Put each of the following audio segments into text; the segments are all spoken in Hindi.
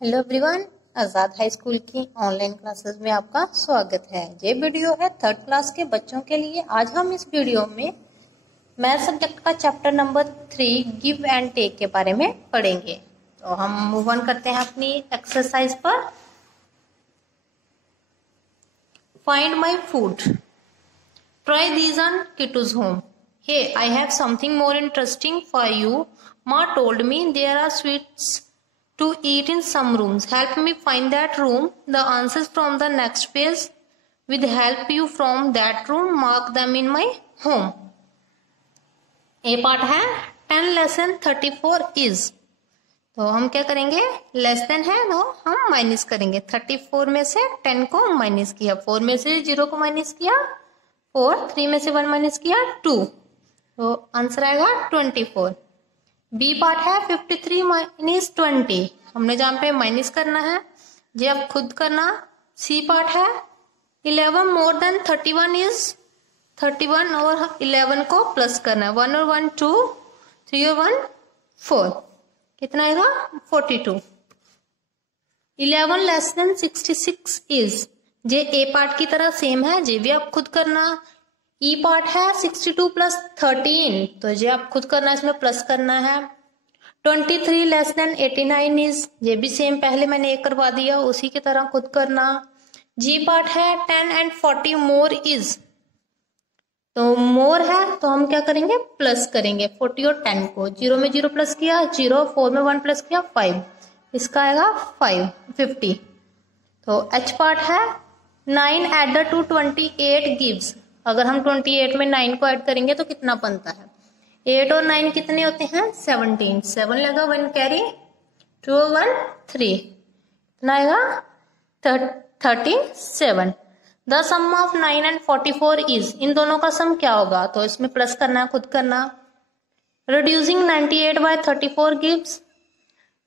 हेलो एवरीवन, आज़ाद हाई स्कूल की ऑनलाइन क्लासेस में आपका स्वागत है। ये वीडियो है थर्ड क्लास के बच्चों के लिए। आज हम इस वीडियो में मैथ सब्जेक्ट का chapter number 3 give and take के बारे में पढ़ेंगे। तो हम मूव ऑन करते हैं अपनी एक्सरसाइज पर। Find my food, try these on Kitu's home. Hey I have something more interesting for you. माँ told me there are sweets to eat in some rooms. Help me find that room. The answers from the next page will help you from that room. Mark them in my home. A part है 10 लेसन 34 is। तो हम क्या करेंगे, लेस देन है तो हम माइनस करेंगे। 34 में से 10 को माइनस किया, 4 में से 0 को माइनस किया 4, 3 में से 1 माइनस किया 2, तो आंसर आएगा 24। बी पार्ट है 53 माइनस 20। हमने जहां पे माइनस करना है ये अब खुद करना। सी पार्ट है 11 मोर देन 31 इज 31 और 11 को प्लस करना है। 1 और 1 2, 3 और 1 4, कितना आएगा 42। 11 लेस देन 66 इज, ये ए पार्ट की तरह सेम है, ये भी आप खुद करना। ई पार्ट है 62 प्लस 13, तो ये आप खुद करना, इसमें प्लस करना है। 23 लेस देन 89 इज, ये भी सेम, पहले मैंने एक करवा दिया, उसी की तरह खुद करना। जी पार्ट है 10 एंड 40 मोर इज, तो मोर है तो हम क्या करेंगे, प्लस करेंगे 40 और 10 को। 0 में 0 प्लस किया 0, 4 में 1 प्लस किया 5, इसका आएगा 50। तो एच पार्ट है 9 एडेड टू 28 गिव्स। अगर हम 28 में 9 को ऐड करेंगे तो कितना बनता है, 8 और 9 कितने होते हैं 17, 7 लगा 1 कैरी 2 और 1 3, कितना आएगा 37। The sum of 9 and 44 is, इन दोनों का सम क्या होगा, तो इसमें प्लस करना है, खुद करना। रिड्यूसिंग 98 बाय 34 गिव्स,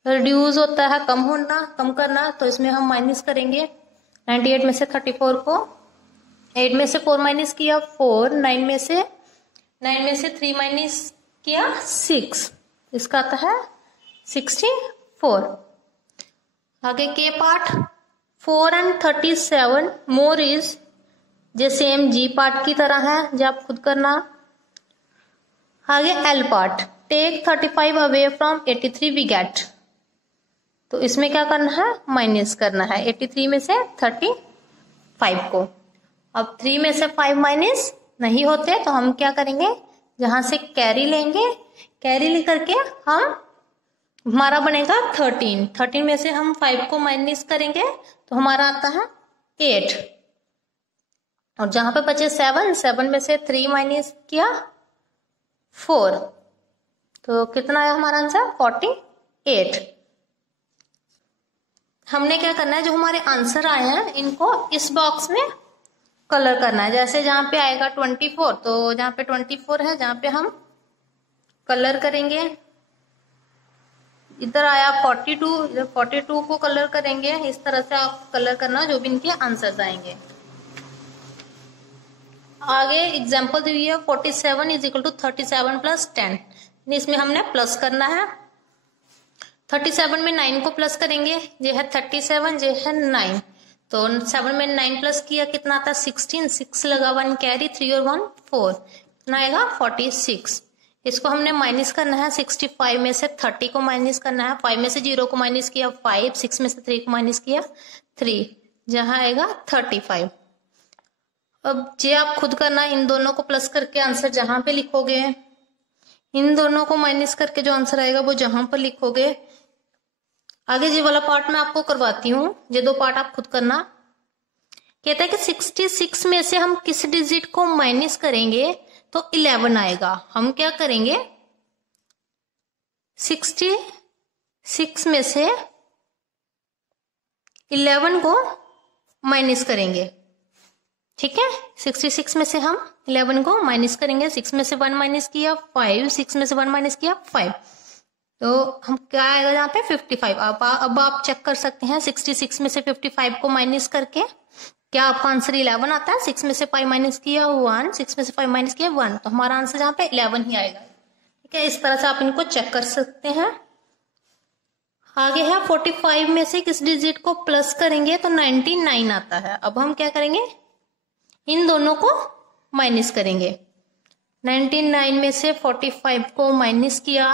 रिड्यूस होता है कम होना, कम करना, तो इसमें हम माइनस करेंगे। 98 में से 34 को 8 में से 4 माइनस किया 4, 9 में से 3 माइनस किया 6, इसका आता है 64। आगे के part 4 and 37 more is, J same G part की तरह है, जो आप खुद करना। आगे L part, take 35 away from 83 we get, तो इसमें क्या करना है, माइनस करना है 83 में से 35 को। अब 3 में से 5 माइनस नहीं होते तो हम क्या करेंगे, जहां से कैरी लेंगे, कैरी लेकर के हम, हमारा बनेगा 13 में से हम 5 को माइनस करेंगे तो हमारा आता है 8, और जहां पे बचे 7 में से 3 माइनस किया 4, तो कितना है हमारा आंसर 48। हमने क्या करना है, जो हमारे आंसर आए हैं इनको इस बॉक्स में कलर करना है। जैसे जहां पे आएगा 24, तो जहां पे 24 है जहां पे हम कलर करेंगे। इधर आया 42, इधर 42 को कलर करेंगे। इस तरह से आप कलर करना जो भी इनके आंसर्स आएंगे। आगे एग्जांपल दी है 47 इज इक्वल टू 37 प्लस 10, इसमें हमने प्लस करना है। 37 में 9 को प्लस करेंगे, ये है 37, ये है 9, तो 7 में 9 प्लस किया कितना आता है 16, 6 लगा 1 कैरी 3 और 1 4, कितना आएगा 46। इसको हमने माइनस करना है, 65 में से 30 को माइनस करना है। 5 में से 0 को माइनस किया 5, 6 में से 3 को माइनस किया 3, जहां आएगा 35। अब ये आप खुद करना, इन दोनों को प्लस करके आंसर जहां पे लिखोगे, इन दोनों को माइनस करके जो आंसर आएगा वो जहां पर लिखोगे। आगे ये वाला पार्ट मैं आपको करवाती हूँ, ये 2 पार्ट आप खुद करना। कहता है कि 66 में से हम किस डिजिट को माइनस करेंगे तो 11 आएगा। हम क्या करेंगे, 66 में से 11 को माइनस करेंगे, ठीक है। 66 में से हम 11 को माइनस करेंगे। 6 में से 1 माइनस किया 5, 6 में से 1 माइनस किया 5, तो हम क्या आएगा यहाँ पे 55। अब आप चेक कर सकते हैं 66 में से 55 को माइनस करके क्या आपका आंसर 11 आता है। 6 में से 5 माइनस किया 1, 6 में से 5 माइनस किया 1, तो हमारा आंसर यहाँ पे 11 ही आएगा, ठीक है। इस तरह से आप इनको चेक कर सकते हैं। आगे है 45 में से किस डिजिट को प्लस करेंगे तो 99 आता है। अब हम क्या करेंगे, इन दोनों को माइनस करेंगे। 99 में से 45 को माइनस किया,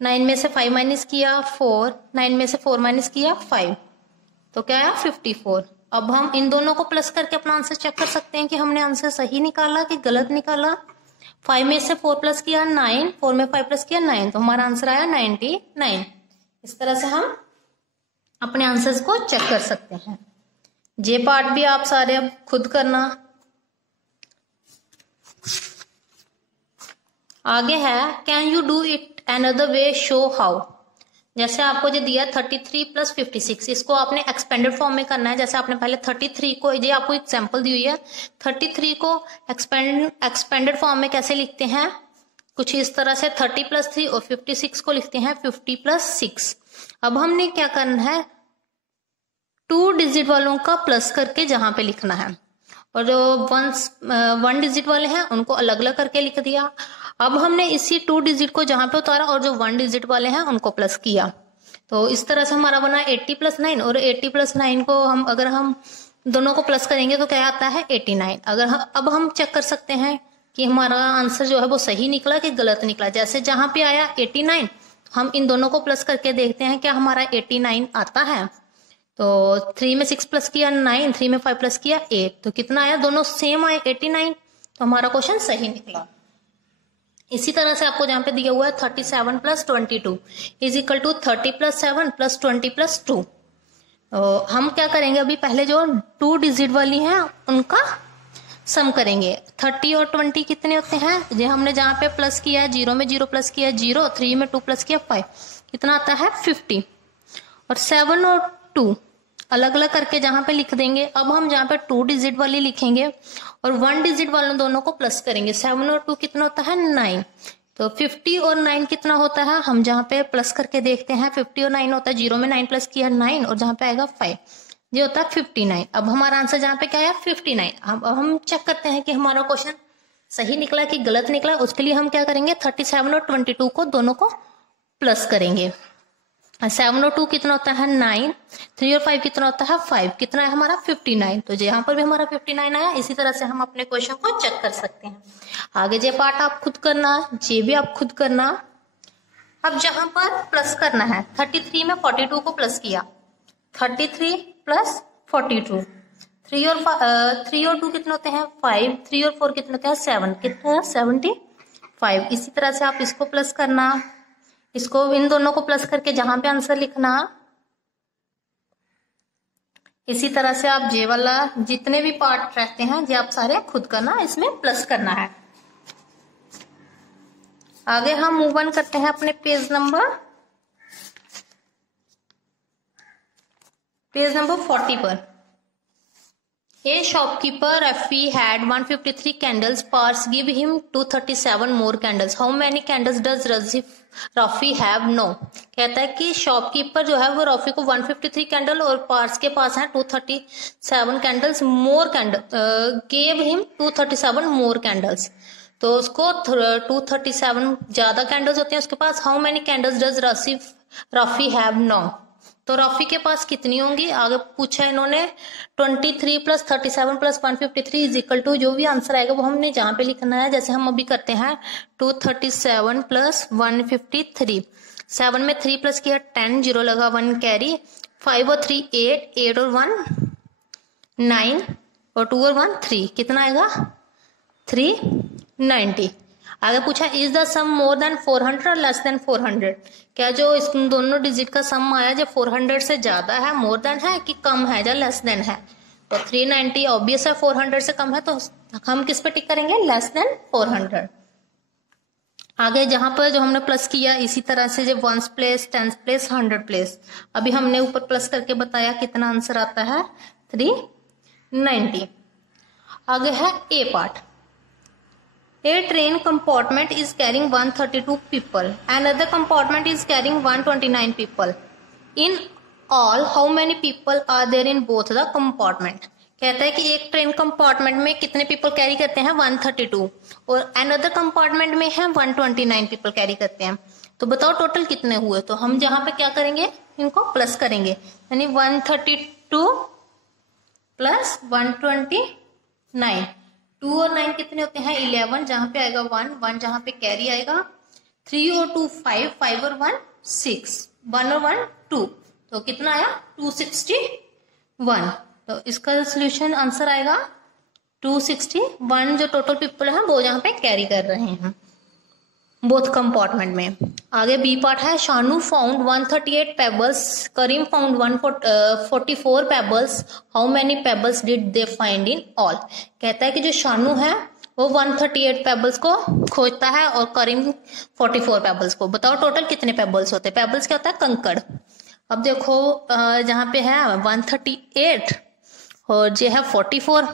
9 में से 5 माइनस किया 4, 9 में से 4 माइनस किया 5, तो क्या आया 54। अब हम इन दोनों को प्लस करके अपना आंसर चेक कर सकते हैं कि हमने आंसर सही निकाला कि गलत निकाला। 5 में से 4 प्लस किया 9, 4 में 5 प्लस किया 9, तो हमारा आंसर आया 99। इस तरह से हम अपने आंसर्स को चेक कर सकते हैं। ये पार्ट भी आप सारे अब खुद करना। आगे है can you do it another way, show how. जैसे आपको जो दिया 33 प्लस 56, इसको आपने एक्सपेंडेड फॉर्म में करना है। जैसे आपने पहले 33 को, ये आपको एग्जांपल दी हुई है, 33 को एक्सपेंडेड फॉर्म में कैसे लिखते हैं, कुछ इस तरह से 30 प्लस 3, और 56 को लिखते हैं 50 प्लस 6। अब हमने क्या करना है, 2 डिजिट वालों का प्लस करके जहां पे लिखना है, और जो 1 डिजिट वाले हैं उनको अलग अलग करके लिख दिया। अब हमने इसी 2 डिजिट को जहां पे उतारा और जो 1 डिजिट वाले हैं उनको प्लस किया, तो इस तरह से हमारा बना 80 प्लस 9, और 80 प्लस 9 को हम अगर हम दोनों को प्लस करेंगे तो क्या आता है 89। अब हम चेक कर सकते हैं कि हमारा आंसर जो है वो सही निकला कि गलत निकला। जैसे जहां पे आया 89, हम इन दोनों को प्लस करके देखते हैं क्या हमारा 89 आता है। तो 3 में 6 प्लस किया 9, 3 में 5 प्लस किया 8, तो कितना आया, दोनों सेम आए 89, तो हमारा क्वेश्चन सही निकला। इसी तरह से आपको जहां पे दिया हुआ है 37 plus 22 is equal to 30 plus 7 plus 20 plus 2। तो हम क्या करेंगे, अभी पहले जो 2 डिजिट वाली हैं उनका सम करेंगे। 30 और 20 कितने होते हैं, जो हमने जहां पे प्लस किया है, 0 में 0 प्लस किया 0, 3 में 2 प्लस किया 5, कितना आता है 50। और 7 और 2 अलग अलग करके जहां पे लिख देंगे। अब हम जहां पे 2 डिजिट वाली लिखेंगे और 1 डिजिट वालों दोनों को प्लस करेंगे। 7 और 2 कितना होता है 9, तो 50 और 9 कितना होता है, हम जहां पे प्लस करके देखते हैं 50 और 9 होता है, 0 में 9 प्लस किया 9, और जहां पे आएगा 5, ये होता है 59। अब हमारा आंसर जहां पे क्या आया 59। अब हम चेक करते हैं कि हमारा क्वेश्चन सही निकला कि गलत निकला। उसके लिए हम क्या करेंगे, 37 और 22 को दोनों को प्लस करेंगे। 7 और 2 कितना होता है 9, 3 और 5 कितना होता है 5, कितना है हमारा 59। तो यहाँ पर भी हमारा 59 आया। इसी तरह से हम अपने क्वेश्चन को चेक कर सकते हैं। आगे ये पार्ट आप खुद करना, ये भी आप खुद करना। अब जहां पर प्लस करना है, 33 में 42 को प्लस किया, 33 प्लस 42, 3 और 2 कितने होते हैं 5, 3 और 4 कितने होते हैं 7, कितना 75। इसी तरह से आप इसको प्लस करना, इसको इन दोनों को प्लस करके जहां पे आंसर लिखना। इसी तरह से आप जे वाला जितने भी पार्ट रहते हैं ये आप सारे खुद करना, इसमें प्लस करना है। आगे हम मूव ऑन करते हैं अपने पेज नंबर 40 पर। A shopkeeper Rafi had 153 candles. Parts give him 237 more candles. How many candles does Rafi have? No. कहता है कि शॉपकीपर जो है वो रफी को 153 कैंडल और पार्स के पास है 237 candles, more candle gave him 237 more candles. तो उसको 237 ज्यादा कैंडल्स होते हैं उसके पास। How many candles does Rafi have? No. तो रफी के पास कितनी होंगी, आगे पूछा इन्होंने 23 plus 37 plus 153 is equal to, जो भी आंसर आएगा वो हमने जहां पे लिखना है। जैसे हम अभी करते हैं 237 प्लस 153, 7 में 3 प्लस किया 10, 0 लगा 1 कैरी, 5 और 3 8, 8 और 1 9, और 2 और 1 3, कितना आएगा 390। आगे पूछा is the sum more than 400 और लेस देन 400, क्या जो इस दोनों डिजिट का सम आया जो 400 से ज्यादा है, मोर देन है कि कम है या लेस देन है। तो 390 ऑब्वियस है 400 से कम है, तो हम किस पे टिक करेंगे, लेस देन 400। आगे जहां पर जो हमने प्लस किया इसी तरह से जो 1s place 10s place 100 place, अभी हमने ऊपर प्लस करके बताया कितना आंसर आता है 390। आगे है ए part. A train compartment is carrying 132 people. Another compartment is carrying 129 people. In all, how many people are there in both the compartment? कहता है कि एक ट्रेन कंपार्टमेंट में कितने पीपल कैरी करते हैं 132 और अनदर कंपार्टमेंट में है 129 पीपल कैरी करते हैं। तो बताओ टोटल कितने हुए। तो हम जहां पे क्या करेंगे, इनको प्लस करेंगे, यानी 132 प्लस 129। 2 और 9 कितने होते हैं 11, जहां पे आएगा 1 जहां पे कैरी आएगा, 3 और 2 5, 5 और 1 6, 1 और 1 2, तो कितना आया 261। तो इसका सोल्यूशन आंसर आएगा 261, जो टोटल पीपल है वो यहाँ पे कैरी कर रहे हैं बोथ कंपार्टमेंट में। आगे बी पार्ट है, Shanu found 138 pebbles, Karim found 144 pebbles, how many pebbles did they find in all. कहता है कि जो शानू है वो 138 पेबल्स को खोजता है और करीम 44 पेबल्स को। बताओ टोटल कितने पेबल्स होते हैं। पेबल्स क्या होता है, कंकड़। अब देखो जहां पे है 138 और जे है 44,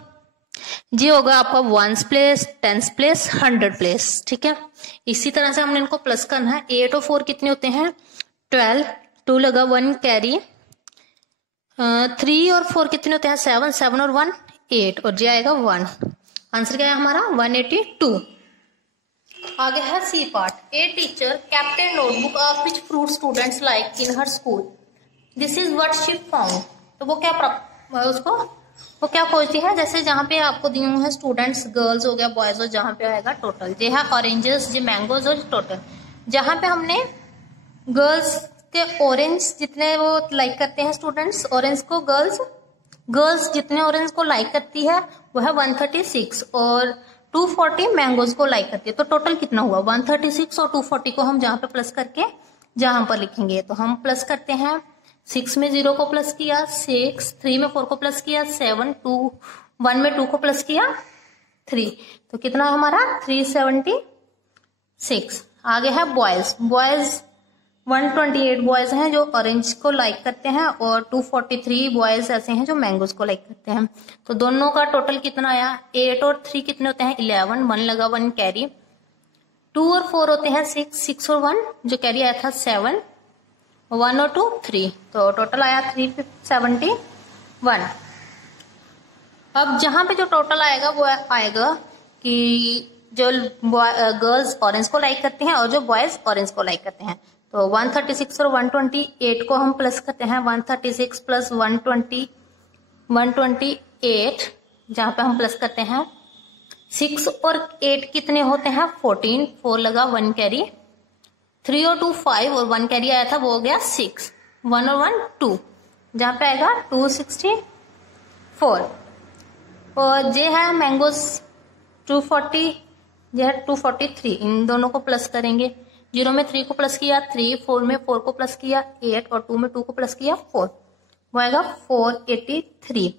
जी होगा आपका 1s place, 10s place, 100 place. ठीक है, इसी तरह से हमने इनको प्लस करना है। 8 और 4 कितने होते हैं 12, 2 लगा 1 कैरी, 3 और 4 कितने होते हैं 7, 7 और 1 8, और जे आएगा 1। आंसर क्या है हमारा 182। आगे है C part, a teacher kept a notebook of which fruit students like in her school, this is what she found. तो वो क्या खोजती है, जैसे जहाँ पे आपको दिए हुए हैं स्टूडेंट्स, गर्ल्स हो गया, बॉयज हो, जहाँ पे आएगा टोटल, जे है ऑरेंजेस, जे मैंगोज और टोटल। जहाँ पे हमने गर्ल्स के ऑरेंज जितने वो लाइक करते हैं स्टूडेंट्स, ऑरेंज को गर्ल्स जितने ऑरेंज को लाइक करती है वो है 136, और 240 मैंगोज को लाइक करती है। तो टोटल कितना हुआ 136 और 240 को हम जहाँ पे प्लस करके जहां पर लिखेंगे, तो हम प्लस करते हैं। 6 में 0 को प्लस किया 6, 3 में 4 को प्लस किया 7, 1 में 2 को प्लस किया 3, तो कितना है हमारा 376। आगे है बॉयज 128 बॉयज हैं जो ऑरेंज को लाइक करते हैं, और 243 बॉयज ऐसे हैं जो मैंगोज को लाइक करते हैं। तो दोनों का टोटल कितना आया, 8 और 3 कितने होते हैं 11, 1 लगा 1 कैरी, 2 और 4 होते हैं 6, 6 और 1 जो कैरी आया था 7, 1 और 2 3, तो टोटल आया 371। अब जहां पे जो टोटल आएगा वो आएगा कि जो गर्ल्स ऑरेंज को लाइक करते हैं और जो बॉयज ऑरेंज को लाइक करते हैं। तो 136 और 128 को हम प्लस करते हैं, 136 प्लस 128 जहां पे हम प्लस करते हैं 6 और 8 कितने होते हैं 14, 4 लगा 1 कैरी, 3 और 2 5 और 1 कैरी आया था वो हो गया 6, 1 और 1 2, जहां पे आएगा 264। और जे है मैंगोज 240, जे है 243, इन दोनों को प्लस करेंगे। 0 में 3 को प्लस किया 3, 4 में 4 को प्लस किया 8, और 2 में 2 को प्लस किया 4, वो आएगा 483।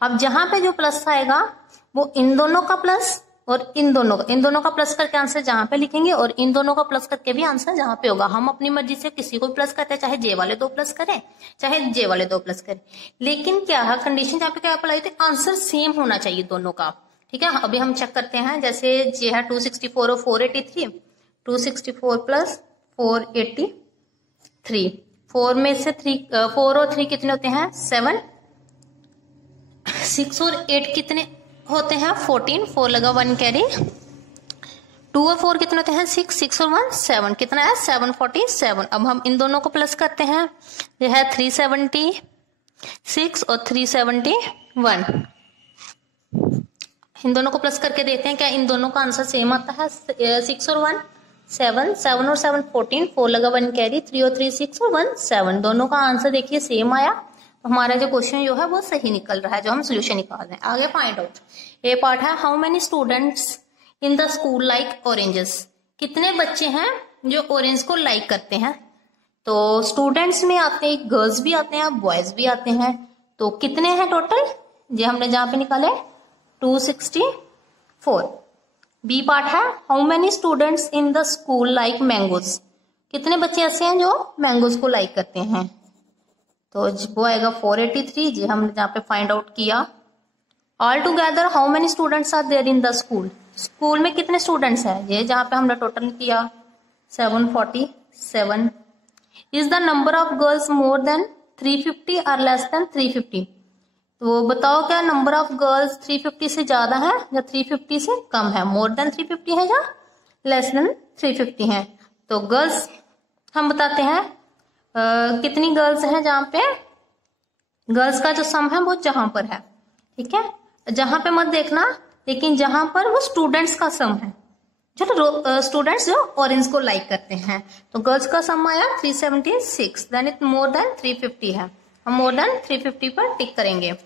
अब जहां पे जो प्लस आएगा वो इन दोनों का प्लस और इन दोनों का प्लस करके आंसर जहां पे लिखेंगे, और इन दोनों का प्लस करके भी आंसर जहां पे होगा। हम अपनी मर्जी से किसी को प्लस करते हैं, चाहे जे वाले 2 प्लस करें चाहे जे वाले 2 प्लस करें, लेकिन क्या है कंडीशन जहां पे क्या अप्लाई होती है, आंसर सेम होना चाहिए दोनों का। ठीक है, अभी हम चेक करते हैं, जैसे जे है 264 और 483, 264 प्लस 483, 4 में से 4 और 3 कितने होते हैं 7, 6 और 8 कितने होते हैं 14, 4 लगा 1 कैरी, 2 और 4 कितने होते हैं 6, 6 और 1 7, कितना है 747। अब हम इन दोनों को प्लस करते हैं, यह है 376 और 371, इन दोनों को प्लस करके देखते हैं क्या इन दोनों का आंसर सेम आता है। 6 और 1 7, 7 और 7 14, 4 लगा 1 कैरी, 3 और 3 6 और 1 7, दोनों का आंसर देखिए सेम आया। तो हमारा जो क्वेश्चन जो है वो सही निकल रहा है, जो हम सोल्यूशन निकाल रहे हैं। आगे फाइंड आउट, ए पार्ट है how many students in the school like oranges, कितने बच्चे हैं जो ऑरेंज को लाइक करते हैं। तो स्टूडेंट्स में आते हैं गर्ल्स भी आते हैं बॉयज भी आते हैं, तो कितने हैं टोटल, ये हमने जहां पे निकाले 264। बी पार्ट है how many students in the school like mangoes, कितने बच्चे ऐसे हैं जो मैंगोज को लाइक करते हैं, तो वो आएगा 483, जी हमने जहाँ पे फाइंड आउट किया। All together how many students are there in the school, school में कितने स्टूडेंट्स हैं, ये जहाँ पे हमने टोटल किया 747। Is the number of girls more than 350 और लेस देन 350, तो बताओ क्या नंबर ऑफ गर्ल्स 350 से ज्यादा है या 350 से कम है, मोर देन 350 है या लेस देन 350 है। तो गर्ल्स हम बताते हैं कितनी गर्ल्स हैं, जहाँ पे गर्ल्स का जो सम है वो जहां पर है, ठीक है, जहां पे मत देखना, लेकिन जहां पर वो स्टूडेंट्स का सम है, चलो स्टूडेंट्स जो ऑरेंज को लाइक करते हैं, तो गर्ल्स का सम आया 376, देन इट मोर देन 350 है, हम मोर देन 350 पर टिक करेंगे।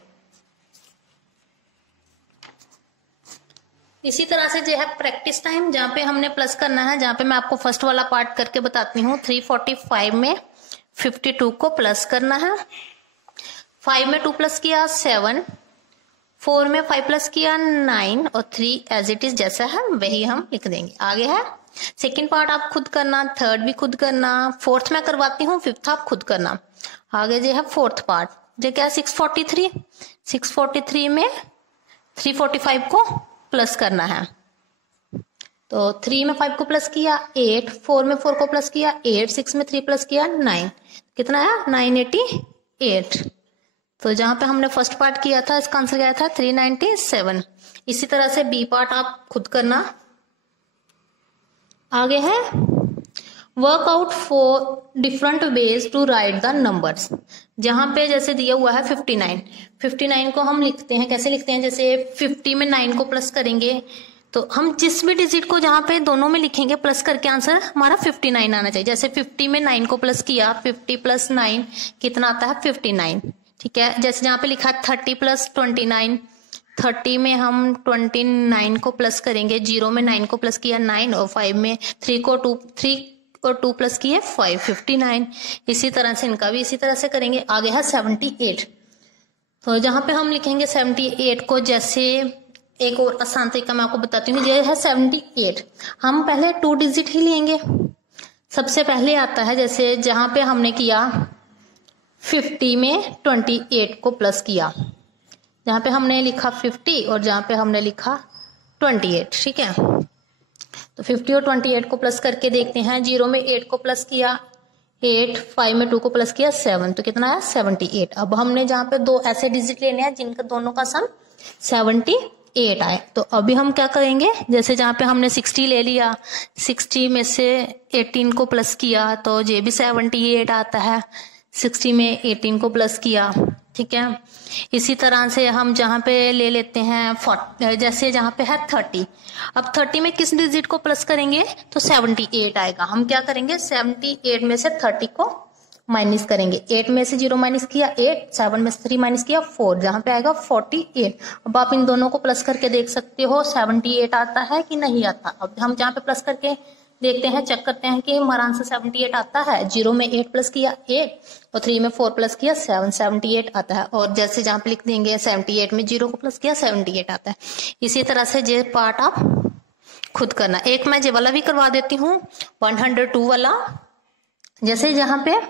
इसी तरह से जो है प्रैक्टिस टाइम, जहाँ पे हमने प्लस करना है, जहाँ पे मैं आपको फर्स्ट वाला पार्ट करके बताती हूँ। 345 में 52 को प्लस करना है, 5 में 2 प्लस किया 7, 4 में 5 प्लस किया 9 और 3 एज इट इज जैसा है वही हम लिख देंगे। आगे है सेकेंड पार्ट आप खुद करना, थर्ड भी खुद करना, फोर्थ में करवाती हूँ, फिफ्थ आप खुद करना। आगे जो है फोर्थ पार्ट जो क्या 643 में 345 को प्लस करना है, तो 3 में 5 को प्लस किया 8, 4 में 4 को प्लस किया 8, 6 में 3 प्लस किया 9, कितना है 988। तो जहां पे हमने फर्स्ट पार्ट किया था इसका आंसर क्या था 397। इसी तरह से बी पार्ट आप खुद करना। आगे है work out 4 different ways to write the numbers. जहां पे जैसे दिया हुआ है 59 को हम लिखते हैं, कैसे लिखते हैं, जैसे 50 में 9 को प्लस करेंगे, तो हम जिस भी डिजिट को जहां पे दोनों में लिखेंगे प्लस करके आंसर हमारा 59 आना चाहिए। जैसे 50 में 9 को प्लस किया, 50 प्लस 9 कितना आता है 59, ठीक है। जैसे जहां पे लिखा 30 प्लस 29, 30 में हम 29 को प्लस करेंगे, 0 में 9 को प्लस किया 9 और 5 में 3 और 2 प्लस किए 5, 59। इसी तरह से इनका भी इसी तरह से करेंगे। आगे है 78, तो जहां पे हम लिखेंगे 78 को, जैसे एक और आसान तरीका मैं आपको बताती हूँ, ये है 78, हम पहले 2 डिजिट ही लेंगे। सबसे पहले आता है जैसे जहां पे हमने किया 50 में 28 को प्लस किया, जहां पे हमने लिखा 50 और जहां पे हमने लिखा 28, ठीक है। तो 50 और 28 को प्लस करके देखते हैं। 0 में 8 को प्लस किया 8, 5 में 2 को प्लस किया 7, तो कितना है 78। अब हमने जहां पे 2 ऐसे डिजिट लेने हैं जिनका दोनों का सम 78 आए, तो अभी हम क्या करेंगे, जैसे जहां पे हमने 60 ले लिया, 60 में से 18 को प्लस किया तो ये भी 78 आता है, 60 में 18 को प्लस किया, ठीक है। इसी तरह से हम जहां पे ले लेते हैं 40, जैसे जहां पे है 30, अब 30 में किस डिजिट को प्लस करेंगे तो 78 आएगा। हम क्या करेंगे 78 में से 30 को माइनस करेंगे, 8 में से 0 माइनस किया 8, 7 में से 3 माइनस किया 4, जहां पे आएगा 48। अब आप इन दोनों को प्लस करके देख सकते हो 78 आता है कि नहीं आता। अब हम जहां पे प्लस करके देखते हैं, चेक करते हैं कि हमारा आंसर 78 आता है। 0 में 8 प्लस किया 8 और 3 में 4 प्लस किया 7, 78 आता है। और जैसे जहां पे लिख देंगे 78 में 0 को प्लस किया 78 आता है। इसी तरह से ये पार्ट आप खुद करना। एक मैं ये वाला भी करवा देती हूँ 102 वाला, जैसे जहां पे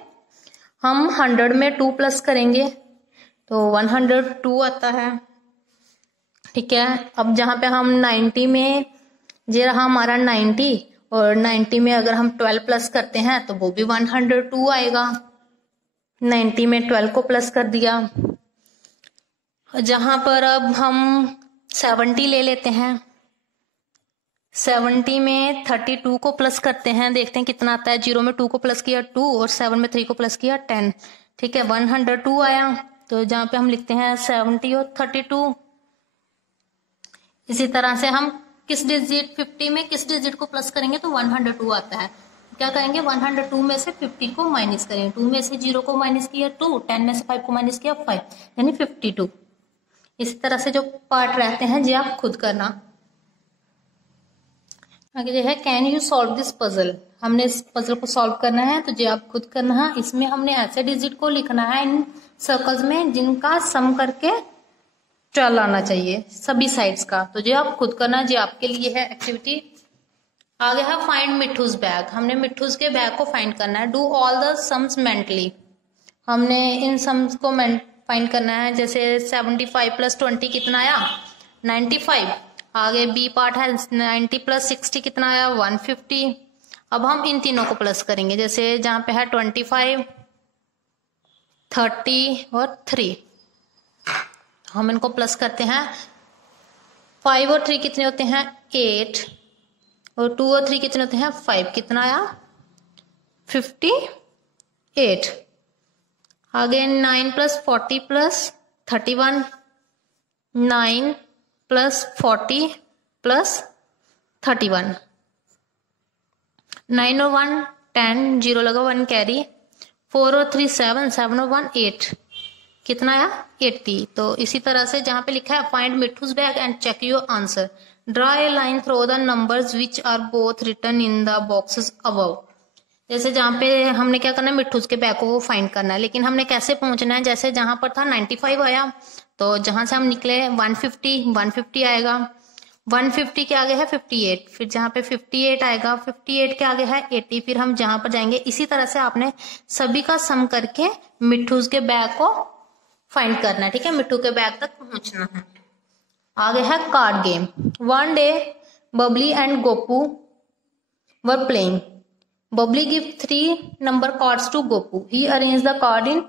हम 100 में 2 प्लस करेंगे तो 102 आता है, ठीक है। अब जहां पे हम 90 में, ये रहा हमारा 90 और 90 में अगर हम 12 प्लस करते हैं तो वो भी 102 आएगा। 90 में 12 को प्लस कर दिया। जहां पर अब हम 70 ले लेते हैं, 70 में 32 को प्लस करते हैं, देखते हैं कितना आता है। 0 में 2 को प्लस किया 2 और 7 में 3 को प्लस किया 10, ठीक है, 102 आया। तो जहां पे हम लिखते हैं 70 और 32। इसी तरह से हम किस डिजिट 50 में किस डिजिट को प्लस करेंगे तो 102 आता है। क्या करेंगे 102 में से 50 को माइनस करेंगे, 2 में से 0 को माइनस किया 2, 10 में से 5 को माइनस किया 5, यानी 52। इस तरह से जो पार्ट रहते हैं जी आप खुद करना। आगे जो है can you solve this puzzle, हमने इस पजल को सॉल्व करना है तो जी आप खुद करना है। इसमें हमने ऐसे डिजिट को लिखना है इन सर्कल्स में जिनका सम करके 12 आना चाहिए सभी साइड्स का, तो जो आप खुद करना, जो आपके लिए है एक्टिविटी। आगे है फाइंड मिठूज बैग, हमने मिठूज के बैग को फाइंड करना है। Do all the sums mentally, हमने इन सम्स को फाइंड करना है। जैसे 75 प्लस 20 कितना आया 95। आगे बी पार्ट है 90 प्लस 60 कितना आया 150। अब हम इन तीनों को प्लस करेंगे, जैसे जहां पे है 25, 30 और 3, हम इनको प्लस करते हैं। 5 और 3 कितने होते हैं 8 और 2 और 3 कितने होते हैं 5, कितना आया 58. Again 9 plus 40 plus 31. 9 plus 40 plus 31. 9 और 1 10, 0 लगा 1 कैरी, 4 और 3 7, 7 और 1 8, कितना आया 80। तो इसी तरह से जहां पे लिखा है find Mithu's bag and check your answer, draw a line through the numbers which are both written in the boxes above. जैसे जहाँ पे हमने क्या करना है, मिठूज के बैग को फाइंड करना है, लेकिन हमने कैसे पहुंचना है, जैसे जहां पर था 95 आया, तो जहां से हम निकले 150 आएगा, 150 के आगे है 58, फिर जहां पे 58 आएगा, 58 के आगे है 80, फिर हम जहां पर जाएंगे। इसी तरह से आपने सभी का सम करके मिठूज के बैग को फाइंड करना है, ठीक है, मिठू के बैग तक पहुंचना है। आगे है card game. One day Babli and Gopu were playing. Babli give 3 number cards to Gopu, he arrange the card in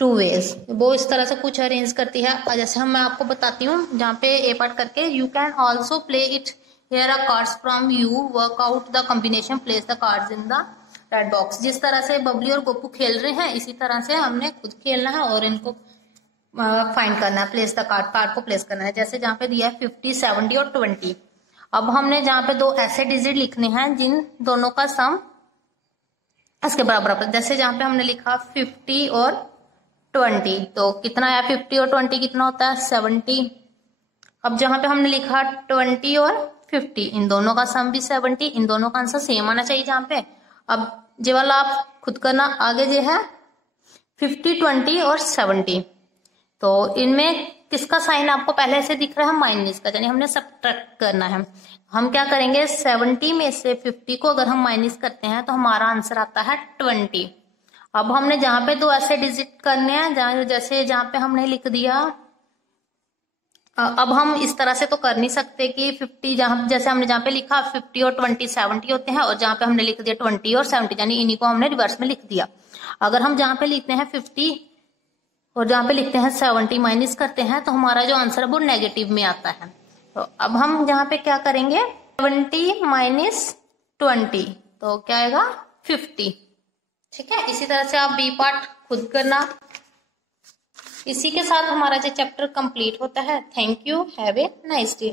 2 ways। वो इस तरह से कुछ अरेंज करती है, और जैसे मैं आपको बताती हूँ जहाँ पे ए पार्ट करके, you can also play it, here are cards from you, work out the combination, place the cards in the red box. जिस तरह से बबली और गोपू खेल रहे हैं, इसी तरह से हमने खुद खेलना है और इनको फाइंड करना है, प्लेस द कार्ड को प्लेस करना है। जैसे जहाँ पे दिया है 50, 70 और 20। अब हमने जहाँ पे 2 ऐसे डिजिट लिखने हैं जिन दोनों का सम इसके बराबर, जैसे जहाँ पे हमने लिखा 50 और 20, तो कितना आया 50 और 20 कितना होता है 70। अब जहां पे हमने लिखा 20 और 50, इन दोनों का सम भी 70, इन दोनों का आंसर सेम आना चाहिए जहां पे। अब ये वाला आप खुद करना, आगे जो है 50, 20 और 70, तो इनमें किसका साइन आपको पहले से दिख रहा है, माइनस का, यानी हमने सब्ट्रैक्ट करना है। हम क्या करेंगे, 70 में से 50 को अगर हम माइनस करते हैं तो हमारा आंसर आता है 20। अब हमने जहां पे 2 ऐसे डिजिट करने हैं, जैसे जहां पे हमने लिख दिया, अब हम इस तरह से तो कर नहीं सकते कि 50 जैसे हमने जहां पे लिखा 50 और 20 70 होते हैं, और जहां पे हमने लिख दिया 20 और 70, यानी इन्हीं को हमने रिवर्स में लिख दिया। अगर हम जहां पे लिखते हैं 50 और जहां पे लिखते हैं 70 माइनस करते हैं, तो हमारा जो आंसर है वो नेगेटिव में आता है। तो अब हम जहां पे क्या करेंगे, 70 माइनस 20, तो क्या आएगा 50, ठीक है। इसी तरह से आप बी पार्ट खुद करना। इसी के साथ हमारा जो चैप्टर कंप्लीट होता है। Thank you, have a nice day.